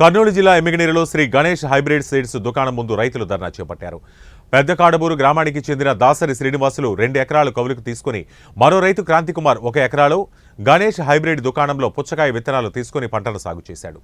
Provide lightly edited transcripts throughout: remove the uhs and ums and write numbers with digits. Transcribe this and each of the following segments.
కర్నూలు జిల్లా ఎమ్మిగనూరులో Shri Ganesh hybrid seeds దుకాణం ముందు రైతులు ధర్నా చేపట్టారు. పెద్ద కాడబూరు గ్రామానికి చెందిన దాసరి శ్రీనివాసులు 2 ఎకరాలు కౌలుకు తీసుకుని మరో రైతు క్రాంతికుమార్ 1 ఎకరాలో గణేష్ హైబ్రిడ్ దుకాణంలో పుచ్చకాయ విత్తనాలు తీసుకుని పంటను సాగు చేశాడు.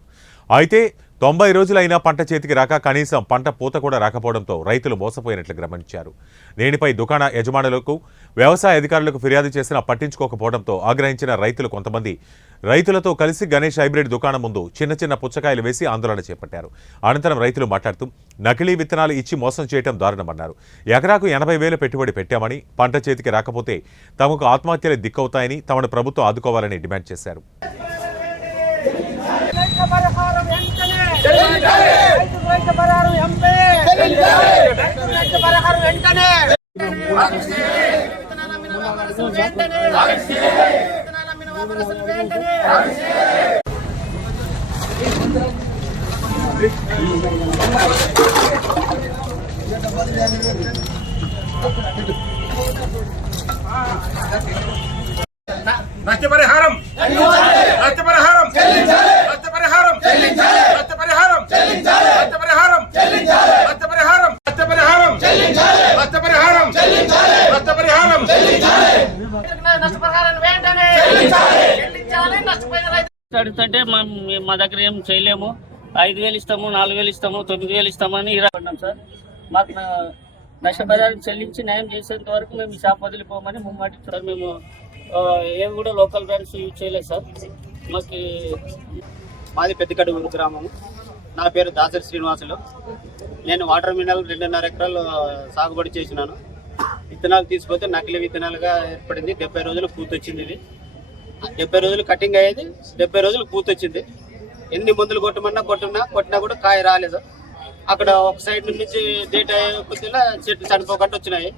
అయితే 90 రోజులైనా పంట చేతికి రాక కనీసం పంట పూత కూడా రాకపోవడంతో రైతులు మోసపోయినట్లు గమనించారు. దీనిపై దుకాణ యజమానులకు వ్యవసాయ అధికారులకు ఫిర్యాదు చేసినా పట్టించుకోకపోవడంతో ఆగ్రహించిన రైతులు కొంతమంది రైతులతో కలిసి గణేష్ హైబ్రిడ్ దుకాణం ముందు చిన్న పుచ్చకాయలు వేసి ఆందోళన చేపట్టారు. అనంతరం రైతులు మాట్లాడుతూ నకిలీ విత్తనాలు ఇచ్చి మోసం చేయడం దారుణమన్నారు. ఎకరాకు 80,000 పెట్టుబడి పెట్టామని పంట చేతికి రాకపోతే తమకు ఆత్మహత్యలే దిక్కవుతాయని తమను ప్రభుత్వం ఆదుకోవాలని డిమాండ్ చేశారు. నష్టపరిహారం నష్టపరిహారం నష్టపరిహారం నష్టపరిహారం నష్టపరిహారం నష్టపరిహారం నష్టపరిహారం నష్టపరిహారం నష్టపరిహారం నష్టపరిహారం వెంటనే చెల్లించాలి. నష్టపోయిన రైతు అడుగుతుంటే మా దగ్గర ఏం చేయలేము, 5,000 ఇస్తాము, 4,000 ఇస్తాము, 9,000 ఇస్తామని ఇరాపడ్డాం సార్. మాకు నష్టపరిహారం చెల్లించి న్యాయం చేసేంత వరకు మేము ఈ షాప్ వదిలిపోమని ముమ్మాటి సార్. మేము ఏవి కూడా లోకల్ బ్రాండ్స్ యూజ్ చేయలేదు సార్. మాది పెద్దకడుగురు గ్రామము. నా పేరు దాసరి శ్రీనివాసులు. నేను వాటర్ మినరల్ 2.5 ఎకరాలు సాగుబడి చేసినాను. విత్తనాలు తీసుకొస్తే నకిలీ విత్తనాలుగా ఏర్పడింది. 70 రోజులు పూత వచ్చింది. ఇది 70 రోజులు కటింగ్ అయ్యేది, 70 రోజులు పూత వచ్చింది. ఎన్ని మందులు కొట్టినా కూడా కాయ రాలేదు. అక్కడ ఒక సైడ్ నుంచి డేట్ కొద్దిగా చెట్లు చనిపోకుండా వచ్చినాయి.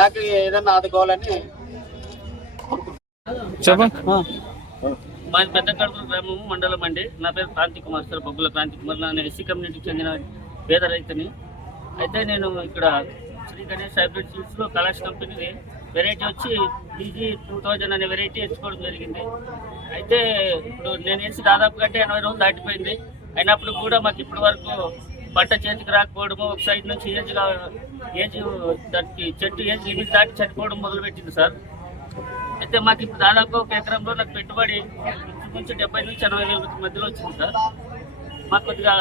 నాకు ఏదన్నా ఆదుకోవాలని మాది పెద్ద కడుపుల గ్రామము, మండలం అండి. నా పేరు క్రాంతికుమార్ సార్, బొగ్గుల క్రాంతికుమార్. నేను ఎస్సీ కమ్యూనిటీకి చెందిన పేద రైతుని. అయితే నేను ఇక్కడ శ్రీ గణేష్ హైబ్రిడ్ సీడ్స్లో కలాష్ కంపెనీ వెరైటీ వచ్చి ఈజీ 2000 అనే వెరైటీ ఎంచుకోవడం జరిగింది. అయితే ఇప్పుడు నేను వేసి దాదాపు కంటే 80 రోజులు దాటిపోయింది. అయినప్పుడు కూడా మాకు ఇప్పటి వరకు పంట చేతికి రాకపోవడము, ఒక సైడ్ నుంచి ఏజ్ దానికి చెట్టు ఏజ్ లిమిట్ దాటి చనిపోవడం మొదలుపెట్టింది సార్. అయితే మాకు ఇప్పుడు దాదాపు 1 ఎకరంలో నాకు పెట్టుబడి నుంచి 70,000 నుంచి 80,000 మధ్యలో వచ్చింది సార్. మాకు కొద్దిగా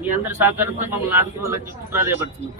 మీ అందరి సహకారంతో మమ్మల్ని ఆదుకోవాలని చెప్పి ప్రాధాన్యపడుతున్నాం.